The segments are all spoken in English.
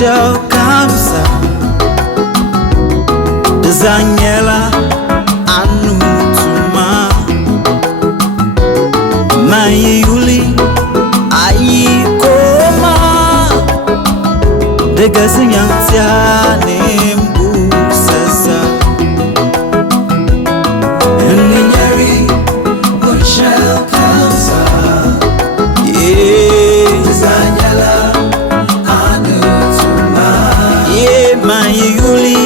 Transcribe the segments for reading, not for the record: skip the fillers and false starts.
shall kamsa Zanyela anutuma Mai yuli ayikoma Degasinyantya nembu sasa Ninyari what shall kamsa Zanyela anutuma Mai yuli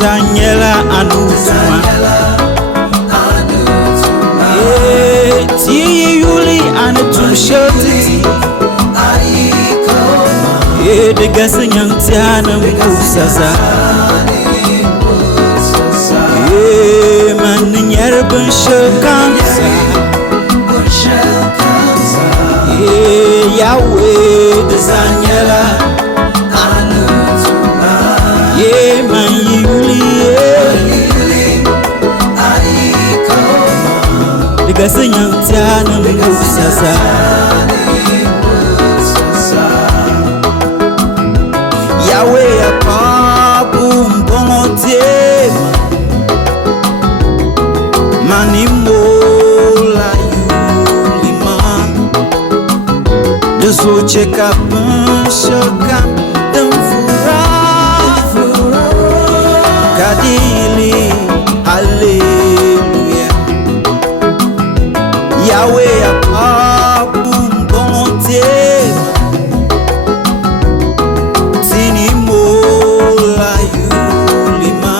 Zanyela anutuma Ti yuli anutum shoti De gasinyantya nambusaza Maninyere benshakansa Yahweh de Zanyela Gasinyantya nambusaza Yahweh apabu mbongotema Manimola yulima Desocheka benshaka Demfura Kadili Hallelujah Yahweh apabu mbongotema Sinimola yulima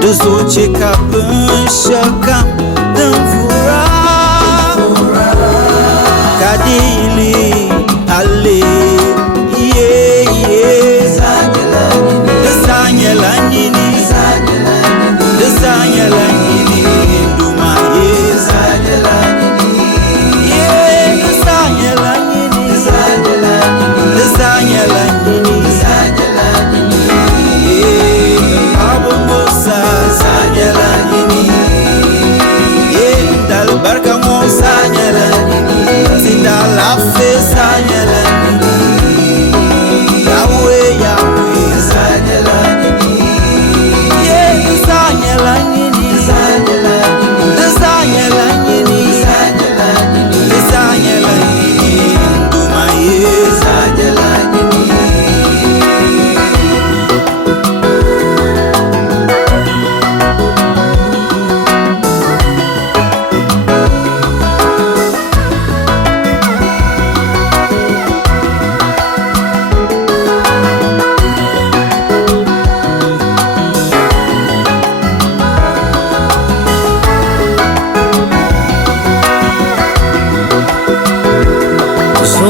Desocheka benshaka Demfura Kadili Hallelujah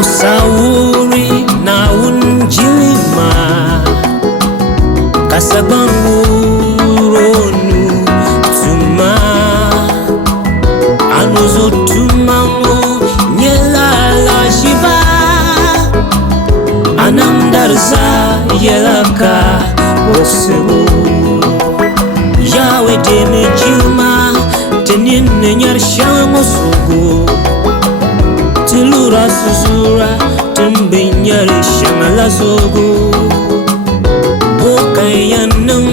Sauri na unjilima Kasabanguronu tuma Anuzo tumango nyelala shiba Anamdarza yelaka osebo Yahweh deme jilma Tenine nyarshango sugo Tilura suzura tembenyare shamala zogo Boka yanam